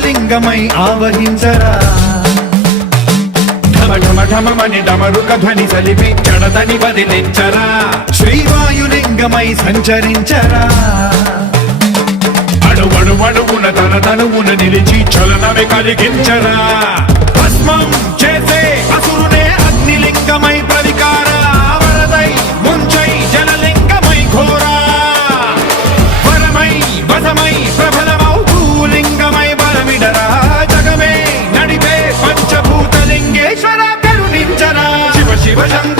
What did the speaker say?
పంచలింగమై ఆవహించరా ఢమఢమని డమరుక ధ్వని సలిపి జడదని వదిలించరా శ్రీవాయులింగమై సంచరించరా అణువణువున తన తనువున నిలిచి చలనమే కలిగించరా భస్మం చేసే అసురునే అగ్నిలింగమై ప్రవికార వరదై ముంచై జలలింగమై ఘోరా వరమై వసమై ప్రబలమౌ భూలింగమై బలమిడరా జగమే నడిపే పంచభూతలింగేశ్వర కరుణించరా శివ శివ శంకర